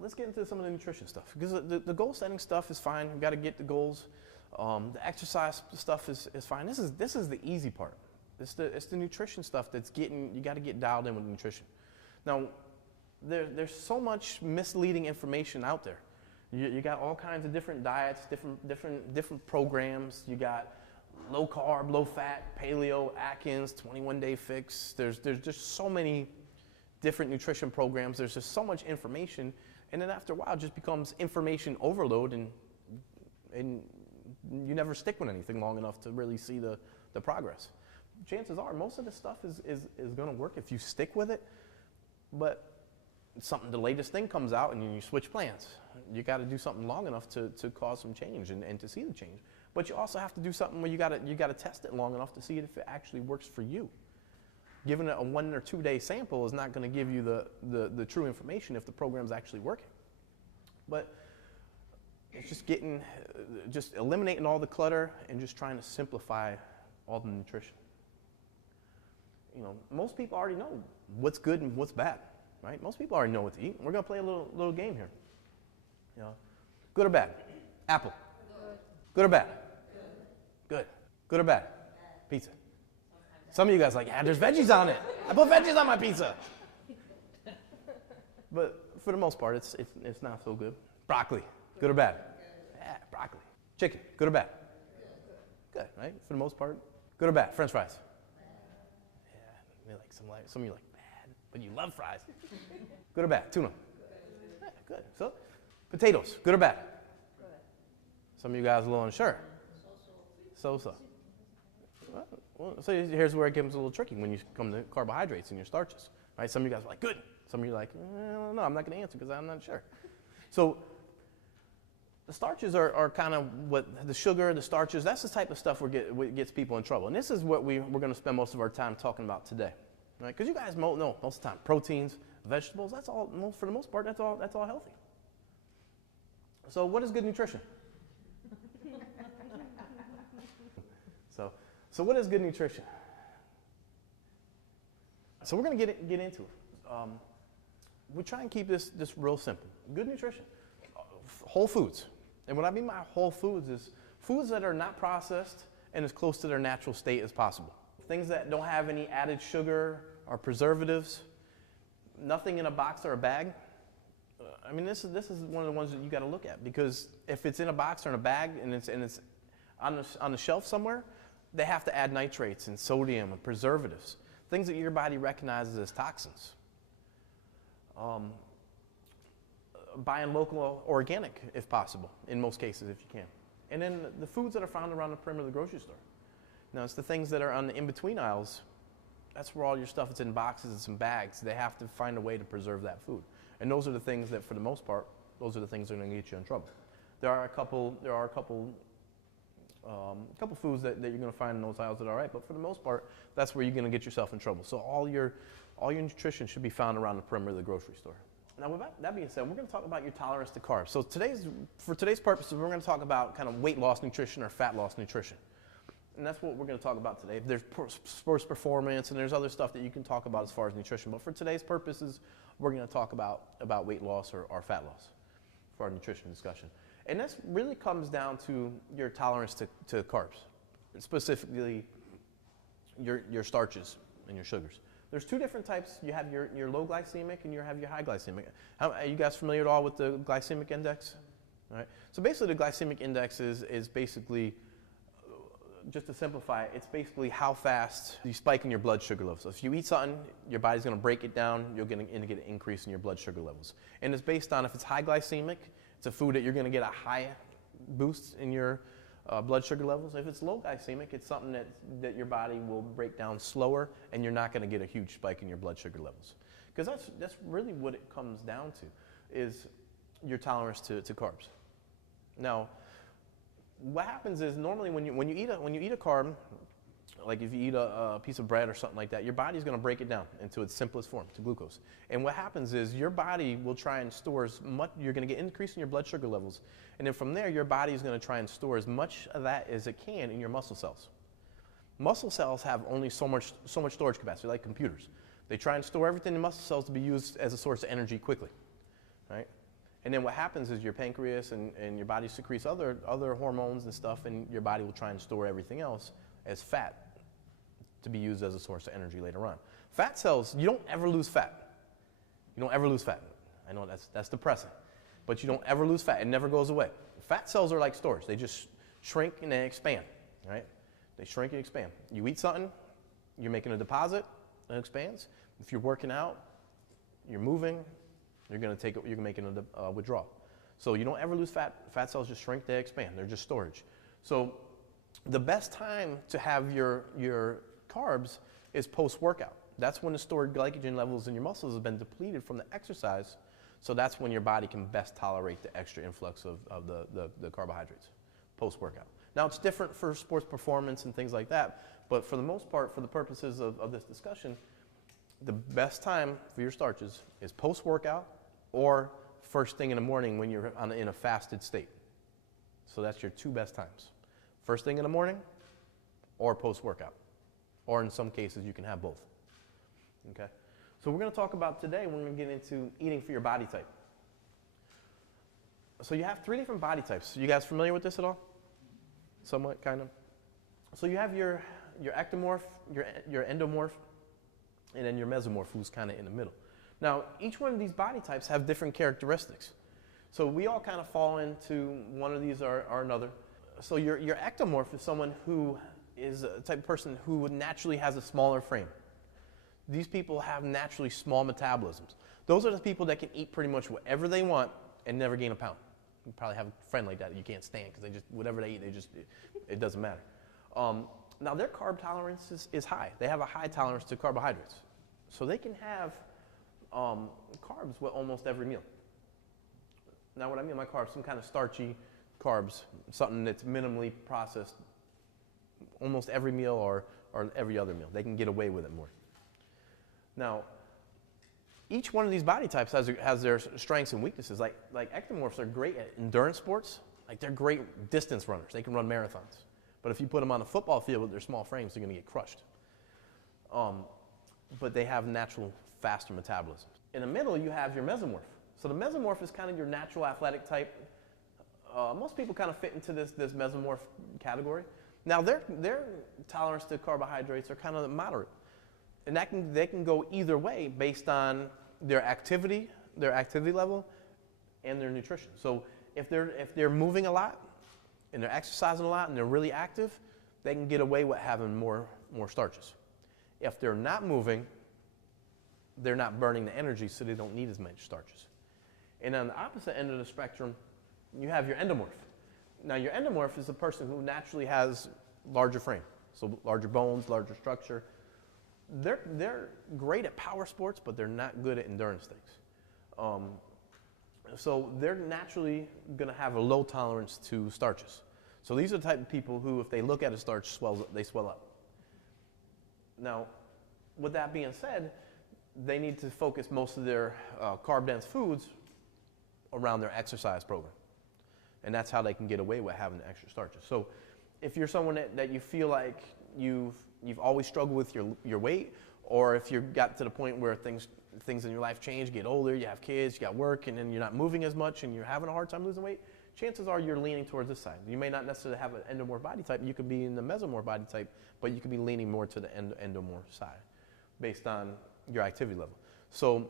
let's get into some of the nutrition stuff, because the goal setting stuff is fine. We've got to get the goals. The exercise stuff is fine. This is the easy part. It's the nutrition stuff that's you got to get dialed in with nutrition. Now, there's so much misleading information out there. You got all kinds of different diets, different programs. You got low carb, low fat, paleo, Atkins, 21-day fix. There's just so many different nutrition programs. There's just so much information, and then after a while, it just becomes information overload, and you never stick with anything long enough to really see the progress. Chances are most of this stuff is going to work if you stick with it, but the latest thing comes out and you switch plans. You got to do something long enough to cause some change and to see the change. But you also have to do something where you got to test it long enough to see if it actually works for you. Giving it a 1 or 2 day sample is not going to give you the true information if the program's actually working. But it's just eliminating all the clutter and just trying to simplify all the nutrition. Most people already know what's good and what's bad, right? Most people already know what to eat. We're going to play a little game here. Good or bad? Apple. Good or bad? Good. Good or bad? Pizza. Some of you guys are like, yeah, there's veggies on it. I put veggies on my pizza. But for the most part, it's not so good. Broccoli. Good or bad? Yeah, broccoli. Chicken. Good or bad? Good, right? For the most part. Good or bad? French fries. Some of you like bad, but you love fries. Good or bad? Tuna. Yeah, good. So, potatoes. Good or bad? Good. Some of you guys are a little unsure. So. Well, so here's where it gets a little tricky when you come to carbohydrates and your starches, right? Some of you guys are like, good. Some of you are like, I don't know, I'm not going to answer because I'm not sure. So the starches are kind of what the sugar, the starches, that's the type of stuff what gets people in trouble. And this is what we're going to spend most of our time talking about today, right? Because you guys know most of the time, proteins, vegetables, that's all, for the most part, that's all healthy. So what is good nutrition? So what is good nutrition? So we're going to get into it. We try and keep this real simple. Good nutrition, whole foods. And what I mean by whole foods is foods that are not processed and as close to their natural state as possible. Things that don't have any added sugar or preservatives, nothing in a box or a bag. I mean, this is one of the ones that you got to look at, because if it's in a box or in a bag and it's on the shelf somewhere, they have to add nitrates and sodium and preservatives, things that your body recognizes as toxins. Buying local or organic, if possible, in most cases, if you can. And then the foods that are found around the perimeter of the grocery store. Now, it's the things that are on the in-between aisles. That's where all your stuff is in boxes, it's in bags. They have to find a way to preserve that food. And those are the things that, for the most part, those are the things that are going to get you in trouble. There are a couple foods that you're going to find in those aisles that are all right, but for the most part, that's where you're going to get yourself in trouble. So all your nutrition should be found around the perimeter of the grocery store. Now, with that being said, we're going to talk about your tolerance to carbs. So for today's purposes, we're going to talk about kind of weight loss nutrition or fat loss nutrition. And that's what we're going to talk about today. There's sports performance and there's other stuff that you can talk about as far as nutrition. But for today's purposes, we're going to talk about weight loss or fat loss for our nutrition discussion. And this really comes down to your tolerance to carbs, specifically your starches and your sugars. There's two different types. You have your low glycemic and you have your high glycemic. Are you guys familiar at all with the glycemic index? All right. So basically the glycemic index is basically, just to simplify it, it's basically how fast you spike in your blood sugar levels. So if you eat something, your body's going to break it down, you're going to get an increase in your blood sugar levels. And it's based on if it's high glycemic, it's a food that you're going to get a high boost in your blood sugar levels. If it's low glycemic, it's something that your body will break down slower, and you're not going to get a huge spike in your blood sugar levels. Because that's really what it comes down to, is your tolerance to carbs. Now, what happens is normally when you eat a carb, like if you eat a piece of bread or something like that, your body's going to break it down into its simplest form, to glucose. And what happens is your body will try and store as much, you're going to get increase in your blood sugar levels. And then from there, your body is going to try and store as much of that as it can in your muscle cells. Muscle cells have only so much storage capacity, like computers. They try and store everything in muscle cells to be used as a source of energy quickly, right? And then what happens is your pancreas and your body secretes other hormones and stuff, and your body will try and store everything else as fat to be used as a source of energy later on. Fat cells, you don't ever lose fat. You don't ever lose fat. I know that's depressing, but you don't ever lose fat. It never goes away. Fat cells are like storage. They just shrink and they expand, right? They shrink and expand. You eat something, you're making a deposit, it expands. If you're working out, you're moving, you're making a withdrawal. So you don't ever lose fat. Fat cells just shrink, they expand. They're just storage. So the best time to have your carbs is post-workout. That's when the stored glycogen levels in your muscles have been depleted from the exercise. So that's when your body can best tolerate the extra influx of the carbohydrates post-workout. Now it's different for sports performance and things like that, but for the most part, for the purposes of this discussion, the best time for your starches is post-workout or first thing in the morning when you're in a fasted state. So that's your two best times. First thing in the morning or post-workout. Or in some cases, you can have both. Okay? So we're going to talk about today, we're going to get into eating for your body type. So you have 3 different body types. You guys familiar with this at all? Somewhat, kind of. So you have your ectomorph, your endomorph, and then your mesomorph, who's kind of in the middle. Now, each one of these body types have different characteristics. So we all kind of fall into one of these or another. So your ectomorph is someone who is a type of person who naturally has a smaller frame. These people have naturally small metabolisms. Those are the people that can eat pretty much whatever they want and never gain a pound. You probably have a friend like that you can't stand because they just, whatever they eat, it doesn't matter. Now their carb tolerance is high. They have a high tolerance to carbohydrates. So they can have carbs with almost every meal. Now what I mean by carbs, some kind of starchy carbs, something that's minimally processed almost every meal or every other meal. They can get away with it more. Now, each one of these body types has their strengths and weaknesses. Like ectomorphs are great at endurance sports. Like they're great distance runners. They can run marathons. But if you put them on a football field with their small frames, they're going to get crushed. But they have natural faster metabolism. In the middle, you have your mesomorph. So the mesomorph is kind of your natural athletic type. Most people kind of fit into this mesomorph category. Now their tolerance to carbohydrates are kind of moderate. And they can go either way based on their activity level, and their nutrition. So if they're moving a lot, and they're exercising a lot, and they're really active, they can get away with having more starches. If they're not moving, they're not burning the energy, so they don't need as much starches. And on the opposite end of the spectrum, you have your endomorph. Now your endomorph is a person who naturally has larger frame, so larger bones, larger structure. They're great at power sports, but they're not good at endurance things. So they're naturally going to have a low tolerance to starches. So these are the type of people who, if they look at a starch, they swell up. Now, with that being said, they need to focus most of their carb-dense foods around their exercise program. And that's how they can get away with having the extra starches. So if you're someone that you feel like you've always struggled with your weight, or if you got to the point where things in your life change, get older, you have kids, you got work, and then you're not moving as much and you're having a hard time losing weight, chances are you're leaning towards this side. You may not necessarily have an endomorph body type. You could be in the mesomorph body type, but you could be leaning more to the endomorph side based on your activity level. So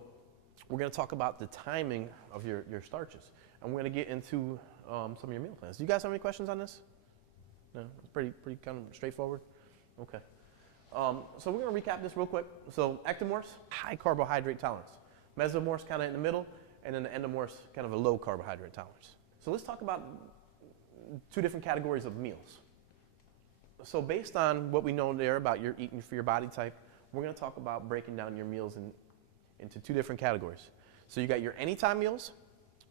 we're going to talk about the timing of your starches. And we're going to get into some of your meal plans. Do you guys have any questions on this? No? It's pretty kind of straightforward? Okay. So we're going to recap this real quick. So ectomorphs, high carbohydrate tolerance. Mesomorphs kind of in the middle, and then the endomorphs kind of a low carbohydrate tolerance. So let's talk about 2 different categories of meals. So based on what we know there about your eating for your body type, we're going to talk about breaking down your meals into 2 different categories. So you got your anytime meals,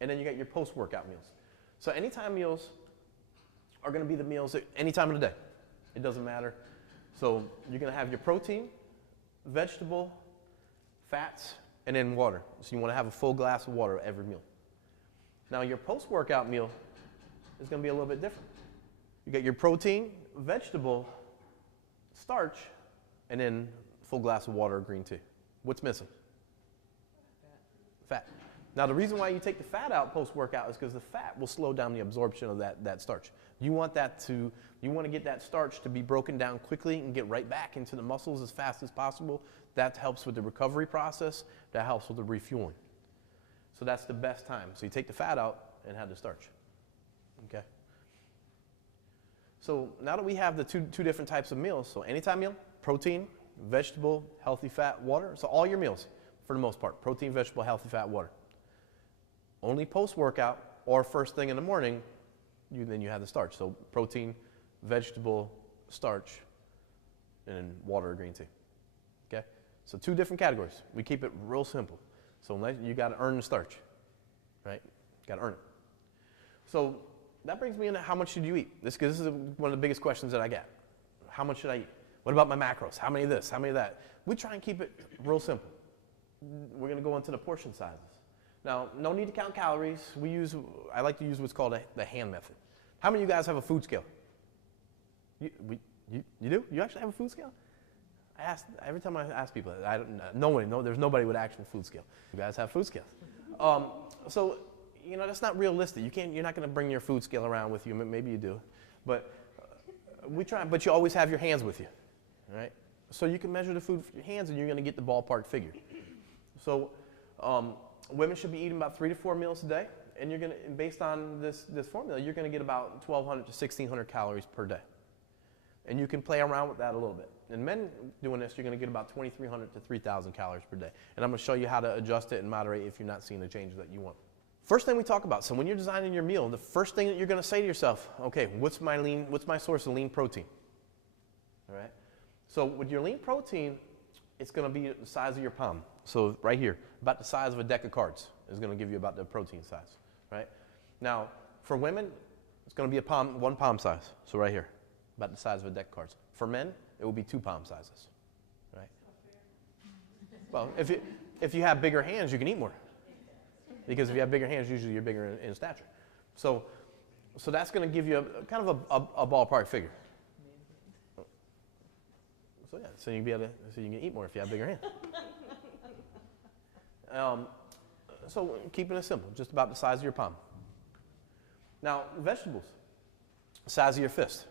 and then you got your post-workout meals. So anytime meals are going to be the meals at any time of the day. It doesn't matter. So you're going to have your protein, vegetable, fats, and then water. So you want to have a full glass of water every meal. Now your post-workout meal is going to be a little bit different. You got your protein, vegetable, starch, and then full glass of water or green tea. What's missing? Fat. Now, the reason why you take the fat out post-workout is because the fat will slow down the absorption of that starch. You want to get that starch to be broken down quickly and get right back into the muscles as fast as possible. That helps with the recovery process. That helps with the refueling. So that's the best time. So you take the fat out and have the starch. Okay. So now that we have the two different types of meals, so anytime meal, protein, vegetable, healthy fat, water. So all your meals, for the most part, protein, vegetable, healthy fat, water. Only post-workout or first thing in the morning, then you have the starch. So protein, vegetable, starch, and then water or green tea. Okay? So 2 different categories. We keep it real simple. So you got to earn the starch, right? Got to earn it. So that brings me into how much should you eat? This is one of the biggest questions that I get. How much should I eat? What about my macros? How many of this? How many of that? We try and keep it real simple. We're going to go into the portion sizes. Now, no need to count calories. I like to use what's called the hand method. How many of you guys have a food scale? You do? You actually have a food scale? Every time I ask people, there's nobody with actual food scale. You guys have food scales. So, that's not realistic. You're not going to bring your food scale around with you. Maybe you do, but but you always have your hands with you, right? So you can measure the food with your hands, and you're going to get the ballpark figure. So, women should be eating about 3 to 4 meals a day, and based on this formula, you're going to get about 1,200 to 1,600 calories per day. And you can play around with that a little bit. And men doing this, you're going to get about 2,300 to 3,000 calories per day. And I'm going to show you how to adjust it and moderate if you're not seeing the change that you want. First thing we talk about, so when you're designing your meal, the first thing that you're going to say to yourself, okay, what's my source of lean protein? All right? So with your lean protein, it's going to be the size of your palm. So right here, about the size of a deck of cards is going to give you about the protein size, right? Now, for women, it's going to be 1 palm size. So right here, about the size of a deck of cards. For men, it will be 2 palm sizes, right? Well, if you have bigger hands, you can eat more. Because if you have bigger hands, usually you're bigger in stature. So that's going to give you kind of a ballpark figure. So yeah, so you can eat more if you have bigger hands. So keeping it simple, just about the size of your palm. Now, vegetables, size of your fist.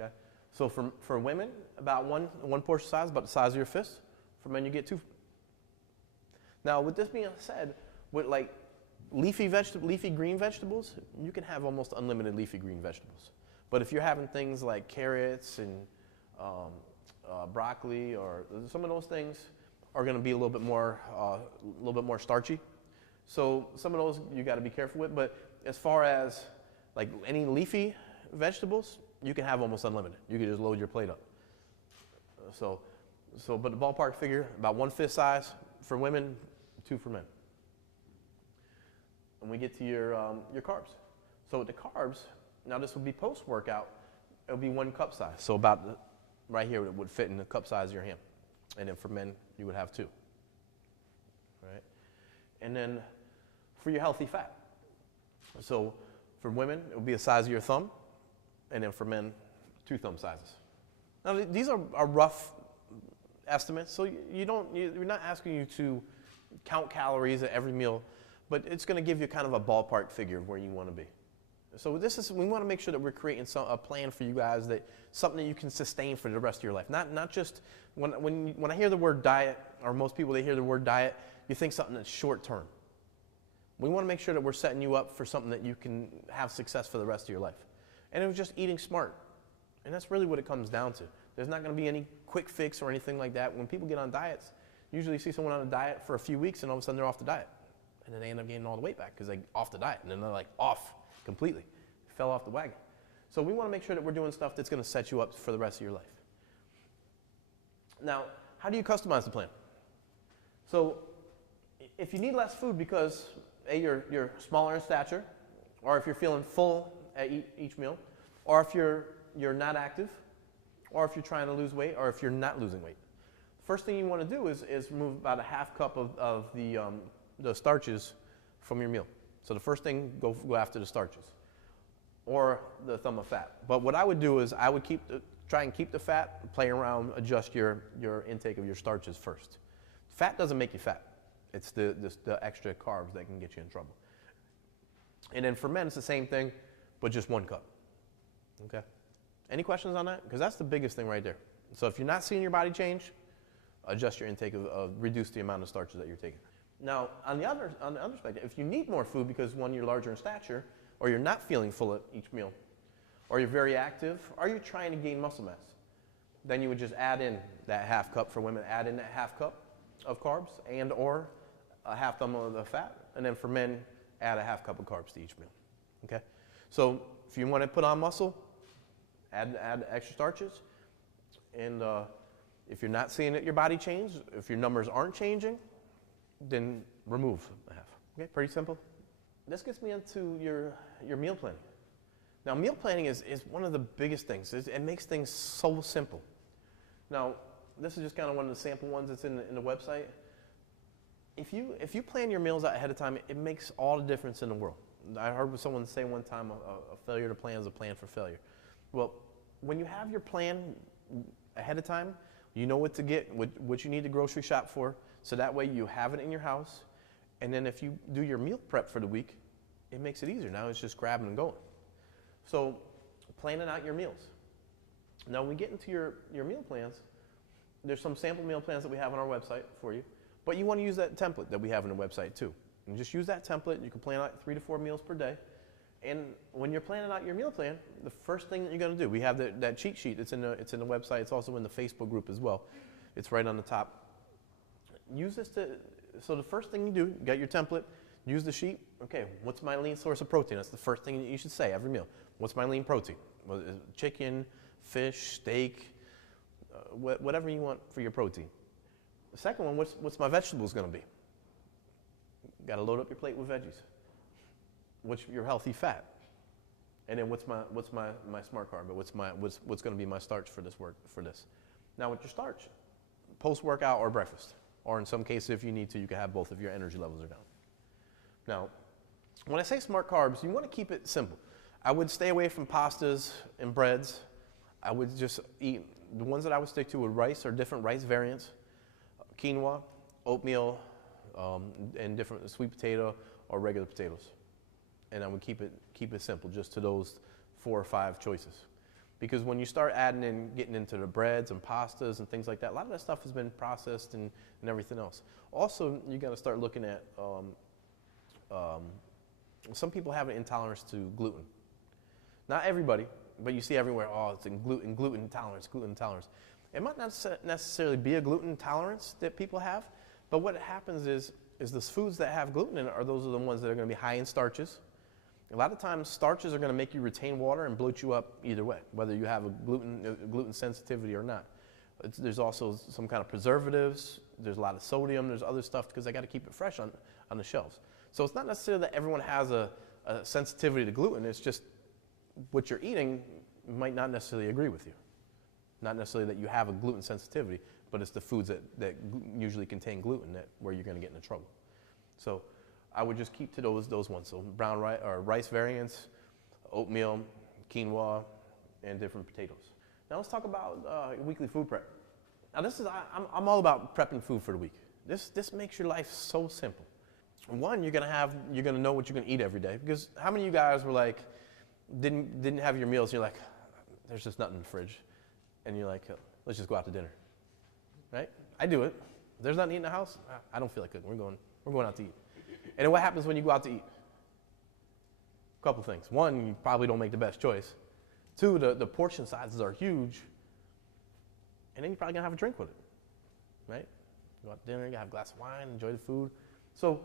Okay, so for women, about one portion size, about the size of your fist. For men, you get 2. Now, with this being said, with like leafy green vegetables, you can have almost unlimited leafy green vegetables. But if you're having things like carrots and broccoli, or some of those things are going to be a little bit more starchy. So some of those you got to be careful with. But as far as like any leafy vegetables, you can have almost unlimited. You can just load your plate up. But the ballpark figure, about 1 fist size for women, 2 for men. And we get to your carbs. So with the carbs, now this would be post-workout, it would be 1 cup size. So about right here, it would fit in the cup size of your hand. And then for men, you would have 2. Right? And then for your healthy fat. So for women, it would be the size of your thumb. And then for men, 2 thumb sizes. Now these are rough estimates, so we're not asking you to count calories at every meal, but it's going to give you kind of a ballpark figure of where you want to be. So we want to make sure that we're creating a plan for you guys, that something that you can sustain for the rest of your life. Not just when I hear the word diet, or most people, they hear the word diet, you think something that's short term. We want to make sure that we're setting you up for something that you can have success for the rest of your life. And it was just eating smart. And that's really what it comes down to. There's not going to be any quick fix or anything like that. When people get on diets, usually you see someone on a diet for a few weeks and all of a sudden they're off the diet. And then they end up gaining all the weight back because they're off the diet. And then they're like off completely. Fell off the wagon. So we want to make sure that we're doing stuff that's going to set you up for the rest of your life. Now, how do you customize the plan? So if you need less food because you're smaller in stature, or if you're feeling full at each meal, or if you're not active, or if you're trying to lose weight, or if you're not losing weight. First thing you want to do is remove about a half cup of the starches from your meal. So the first thing, go after the starches, or the thumb of fat. But what I would do is I would try and keep the fat, play around, adjust your intake of your starches first. Fat doesn't make you fat. It's the extra carbs that can get you in trouble. And then for men, it's the same thing, but just 1 cup. Okay? Any questions on that? Because that's the biggest thing right there. So if you're not seeing your body change, adjust your intake reduce the amount of starches that you're taking. Now, on the other spectrum, if you need more food because, one, you're larger in stature, or you're not feeling full at each meal, or you're very active, or you're trying to gain muscle mass, then you would just add in that half cup for women, add in that half cup of carbs and or a half thumb of the fat. And then for men, add a half cup of carbs to each meal. Okay? So if you want to put on muscle, add extra starches. And if you're not seeing your body change, if your numbers aren't changing, then remove a half. Okay? Pretty simple. This gets me into your meal planning. Now, meal planning is one of the biggest things. It makes things so simple. Now, this is just kind of one of the sample ones that's in the website. If you plan your meals out ahead of time, it makes all the difference in the world. I heard someone say one time, a failure to plan is a plan for failure. Well, when you have your plan ahead of time, you know what to get, what you need to grocery shop for, so that way you have it in your house. And then if you do your meal prep for the week, it makes it easier. Now it's just grabbing and going. So planning out your meals. Now, when we get into your meal plans, there's some sample meal plans that we have on our website for you, but you want to use that template that we have on the website too. And just use that template. You can plan out 3 to 4 meals per day. And when you're planning out your meal plan, the first thing that you're going to do, we have that cheat sheet. It's in the website. It's also in the Facebook group as well. It's right on the top. Use this so the first thing you do, you got your template, use the sheet. Okay, what's my lean source of protein? That's the first thing that you should say every meal. What's my lean protein? Chicken, fish, steak, whatever you want for your protein. The second one, what's my vegetables going to be? Got to load up your plate with veggies. What's your healthy fat? And then what's my smart carb? What's going to be my starch for this? Now, with your starch, post-workout or breakfast, or in some cases, if you need to, you can have both if your energy levels are down. Now, when I say smart carbs, you want to keep it simple. I would stay away from pastas and breads. I would just eat, the ones that I would stick to with rice or different rice variants, quinoa, oatmeal, and different sweet potato or regular potatoes. And I would keep it simple, just to those 4 or 5 choices. Because when you start getting into the breads and pastas and things like that, a lot of that stuff has been processed and everything else. Also, you got to start looking at, some people have an intolerance to gluten. Not everybody, but you see everywhere, it's gluten intolerance. It might not necessarily be a gluten intolerance that people have, but what happens is the foods that have gluten in it are the ones that are going to be high in starches. A lot of times, starches are going to make you retain water and bloat you up either way, whether you have a gluten sensitivity or not. There's also some kind of preservatives. There's a lot of sodium. There's other stuff because I got to keep it fresh on the shelves. So it's not necessarily that everyone has a sensitivity to gluten. It's just what you're eating might not necessarily agree with you. Not necessarily that you have a gluten sensitivity, but it's the foods that usually contain gluten where you're going to get into trouble. So I would just keep to those ones. So brown rice or rice variants, oatmeal, quinoa, and different potatoes. Now let's talk about weekly food prep. Now I'm all about prepping food for the week. This makes your life so simple. One, you're gonna know what you're gonna eat every day, because how many of you guys were like, didn't have your meals, and you're like, there's just nothing in the fridge, and you're like, let's just go out to dinner, right? I do it. If there's nothing to eat in the house, I don't feel like cooking. We're going out to eat. And then what happens when you go out to eat? A couple things. One, you probably don't make the best choice. 2, the portion sizes are huge, and then you're probably gonna have a drink with it, right? You go out to dinner, you have a glass of wine, enjoy the food. So,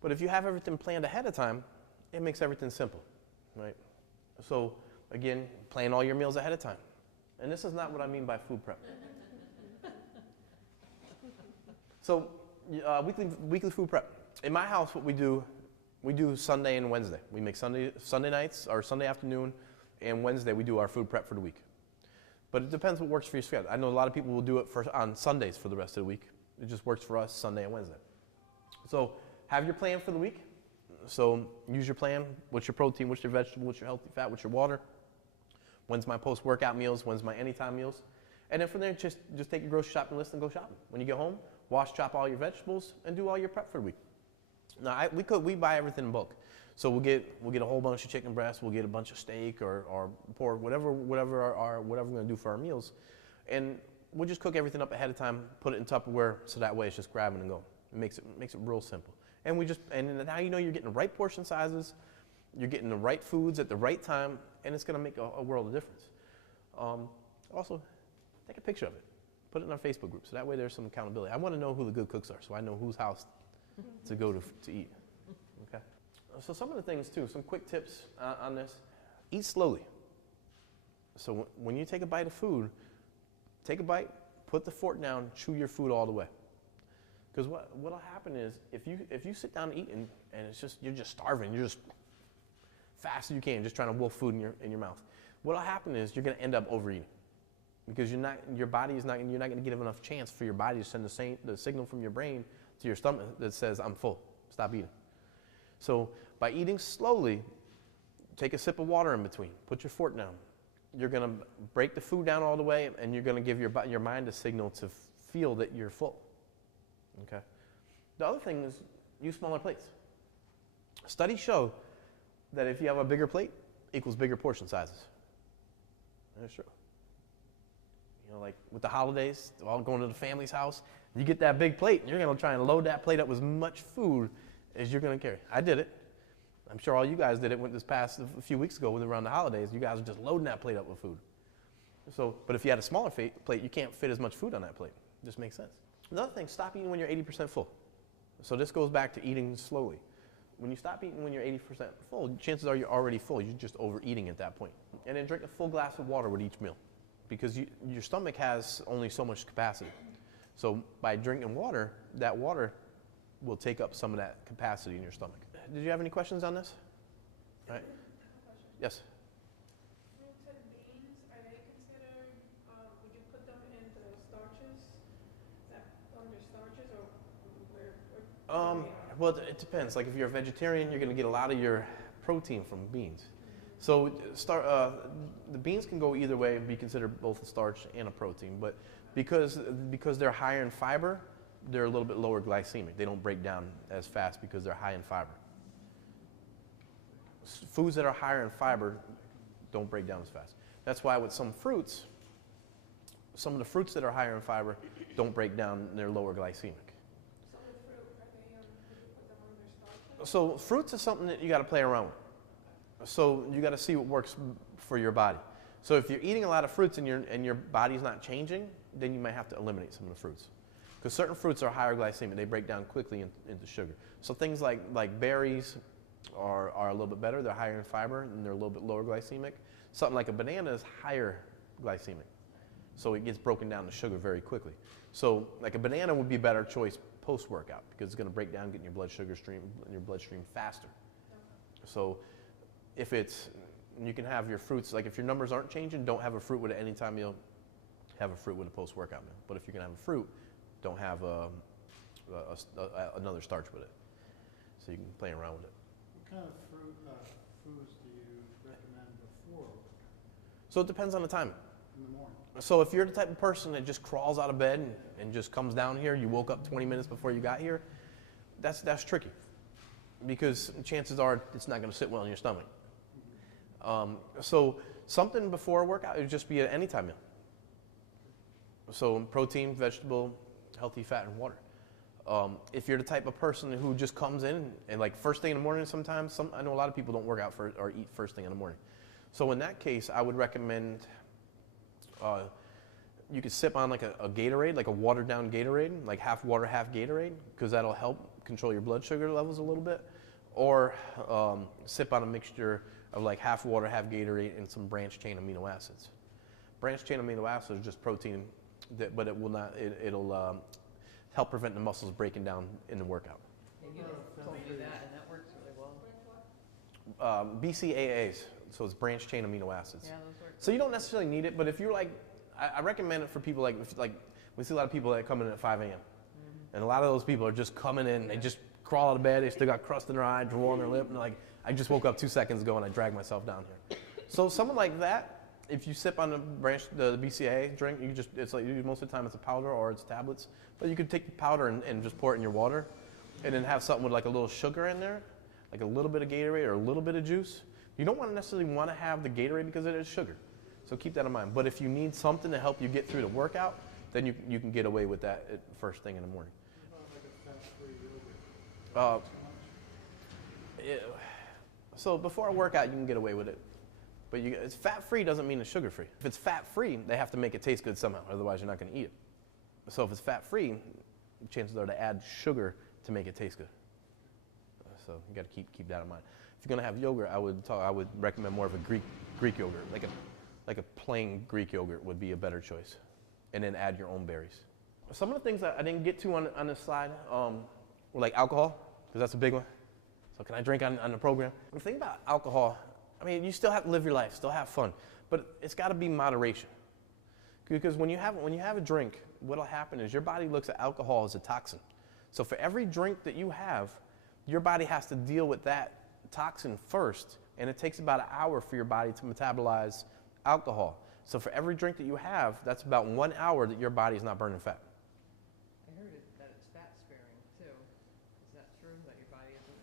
but if you have everything planned ahead of time, it makes everything simple, right? So, again, plan all your meals ahead of time. And this is not what I mean by food prep. So, weekly food prep. In my house, what we do Sunday and Wednesday. We make Sunday nights or Sunday afternoon, and Wednesday we do our food prep for the week. But it depends what works for your schedule. I know a lot of people will do it on Sundays for the rest of the week. It just works for us Sunday and Wednesday. So have your plan for the week. So use your plan. What's your protein? What's your vegetable? What's your healthy fat? What's your water? When's my post-workout meals? When's my anytime meals? And then from there, just take your grocery shopping list and go shopping. When you get home, wash, chop all your vegetables, and do all your prep for the week. Now, we buy everything in bulk. So we'll get a whole bunch of chicken breasts, we'll get a bunch of steak or pork, whatever we're going to do for our meals. And we'll just cook everything up ahead of time, put it in Tupperware, so that way it's just grabbing and go. It makes it real simple. And now you know you're getting the right portion sizes, you're getting the right foods at the right time, and it's going to make a world of difference. Also, take a picture of it. Put it in our Facebook group, so that way there's some accountability. I want to know who the good cooks are, so I know whose house to go to eat. Okay. So some of the things too, some quick tips on this. Eat slowly. So when you take a bite of food, take a bite, put the fork down, chew your food all the way. Because what'll happen is if you sit down and eat and you're just starving, you're just fast as you can, just trying to wolf food in your mouth. What'll happen is you're going to end up overeating. Because you're not going to give enough chance for your body to send the signal from your brain to your stomach that says, I'm full, stop eating. So by eating slowly, take a sip of water in between, put your fork down. You're going to break the food down all the way, and you're going to give your mind a signal to feel that you're full. Okay. The other thing is use smaller plates. Studies show that if you have a bigger plate, equals bigger portion sizes. That's true. You know, like with the holidays, all going to the family's house, you get that big plate, and you're going to try and load that plate up with as much food as you're going to carry. I did it. I'm sure all you guys did it a few weeks ago around the holidays. You guys were just loading that plate up with food. So, but if you had a smaller plate, you can't fit as much food on that plate. It just makes sense. Another thing, stop eating when you're 80% full. So this goes back to eating slowly. When you stop eating when you're 80% full, chances are you're already full. You're just overeating at that point. And then drink a full glass of water with each meal, because your stomach has only so much capacity. So by drinking water, that water will take up some of that capacity in your stomach. Did you have any questions on this? All right. Yes. Fruits and beans, are they considered, would you put them into starches? Is that under starches or where well, it depends. Like if you're a vegetarian, you're going to get a lot of your protein from beans. So the beans can go either way and be considered both a starch and a protein. But because they're higher in fiber, they're a little bit lower glycemic. They don't break down as fast because they're high in fiber. Foods that are higher in fiber don't break down as fast. That's why with some fruits, some of the fruits that are higher in fiber don't break down, they're lower glycemic. So with fruit, would you put them under starches? So fruits is something that you got to play around with. So you got to see what works for your body. So if you're eating a lot of fruits and your body's not changing, then you might have to eliminate some of the fruits. Because certain fruits are higher glycemic. They break down quickly into sugar. So things like berries are a little bit better. They're higher in fiber and they're a little bit lower glycemic. Something like a banana is higher glycemic. So it gets broken down to sugar very quickly. So like a banana would be a better choice post-workout because it's going to break down, getting your bloodstream faster. So you can have your fruits, like if your numbers aren't changing, don't have a fruit with it any time you'll have a fruit with a post-workout meal. But if you're going to have a fruit, don't have another starch with it. So you can play around with it. What kind of foods do you recommend before? So it depends on the time. In the morning? So if you're the type of person that just crawls out of bed and just comes down here, you woke up 20 minutes before you got here, that's tricky. Because chances are it's not going to sit well in your stomach. So something before a workout would just be an anytime meal. So protein, vegetable, healthy fat, and water. If you're the type of person who just comes in and like first thing in the morning sometimes, I know a lot of people don't work out or eat first thing in the morning. So in that case, I would recommend you could sip on like a Gatorade, like a watered down Gatorade, like half water, half Gatorade, because that'll help control your blood sugar levels a little bit. Or sip on a mixture of like half water, half Gatorade, and some branched chain amino acids. Branched chain amino acids are just protein, but it will not. It'll help prevent the muscles breaking down in the workout. You told me that, and that works really well. BCAAs, so it's branched chain amino acids. Yeah, those work. So you don't necessarily need it, but if you're like, I recommend it for people like we see a lot of people that come in at 5 a.m. And a lot of those people are just coming in, they just crawl out of bed, they still got crust in their eye, drool on their lip, and they're like, I just woke up 2 seconds ago and I dragged myself down here. So someone like that, If you sip on the BCA drink, you just, it's like, most of the time it's a powder or it's tablets. But you could take the powder and just pour it in your water and then have something with like a little sugar in there, like a little bit of Gatorade or a little bit of juice. You don't want to necessarily want to have the Gatorade because it is sugar. So keep that in mind. But if you need something to help you get through the workout, then you can get away with that at first thing in the morning. What about like a fat-free yogurt? So before a workout, you can get away with it. But it's fat-free doesn't mean it's sugar-free. If it's fat-free, they have to make it taste good somehow. Otherwise, you're not going to eat it. So if it's fat-free, chances are to add sugar to make it taste good. So you got to keep that in mind. If you're going to have yogurt, I would recommend more of a Greek yogurt, like a plain Greek yogurt would be a better choice, and then add your own berries. Some of the things that I didn't get to on this slide were like alcohol, because that's a big one. So can I drink on the program? The thing about alcohol, I mean, you still have to live your life, still have fun, but it's got to be moderation. Because when you have a drink, what'll happen is your body looks at alcohol as a toxin. So for every drink that you have, your body has to deal with that toxin first, and it takes about an hour for your body to metabolize alcohol. So for every drink that you have, that's about 1 hour that your body is not burning fat. I heard that it's fat sparing too. Is that true, that your body isn't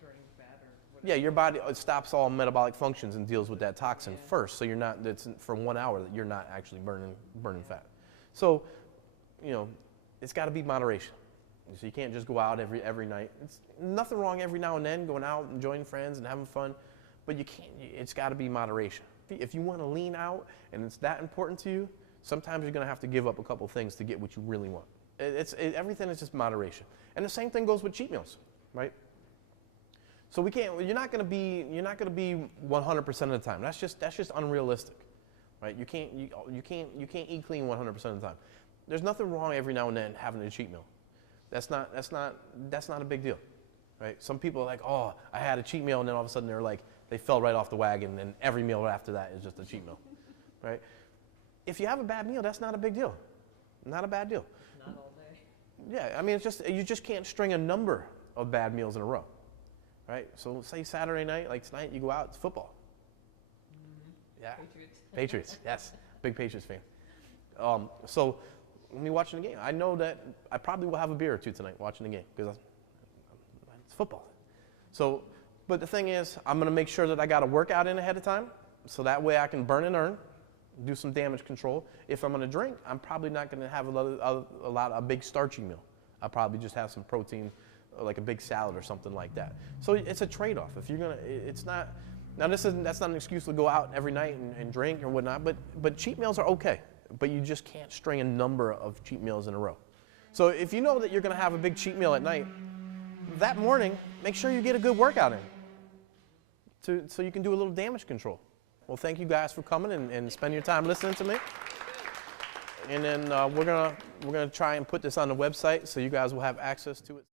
burning fat or whatever? Yeah, your body stops all metabolic functions and deals with that toxin first. So you're not, that's for 1 hour that you're not actually burning fat. So, it's got to be moderation. So you can't just go out every night. It's nothing wrong every now and then going out and joining friends and having fun, but you can't. It's got to be moderation. If you want to lean out and it's that important to you, sometimes you're going to have to give up a couple things to get what you really want. Everything is just moderation. And the same thing goes with cheat meals, right? So you're not going to be 100% of the time. That's just unrealistic, right? You can't eat clean 100% of the time. There's nothing wrong every now and then having a cheat meal. That's not a big deal, right? Some people are like, oh, I had a cheat meal, and then all of a sudden they fell right off the wagon, and every meal after that is just a cheat meal, right? If you have a bad meal, that's not a big deal. Not a bad deal. Not all day. Yeah, I mean, you just can't string a number of bad meals in a row, right? So say Saturday night, like tonight, you go out, it's football. Mm-hmm. Yeah. Patriots, yes. Big Patriots fan. So when we watching the game, I know that I probably will have a beer or two tonight watching the game because it's football. So, but the thing is, I'm going to make sure that I got a workout in ahead of time so that way I can burn and earn, do some damage control. If I'm going to drink, I'm probably not going to have a big starchy meal. I'll probably just have some protein, like a big salad or something like that. So it's a trade-off. If you're going to, it's not, now that's not an excuse to go out every night and drink or whatnot, but cheat meals are okay. But you just can't string a number of cheat meals in a row. So if you know that you're going to have a big cheat meal at night, that morning, make sure you get a good workout in so you can do a little damage control. Well, thank you guys for coming and spending your time listening to me. And then we're gonna try and put this on the website so you guys will have access to it.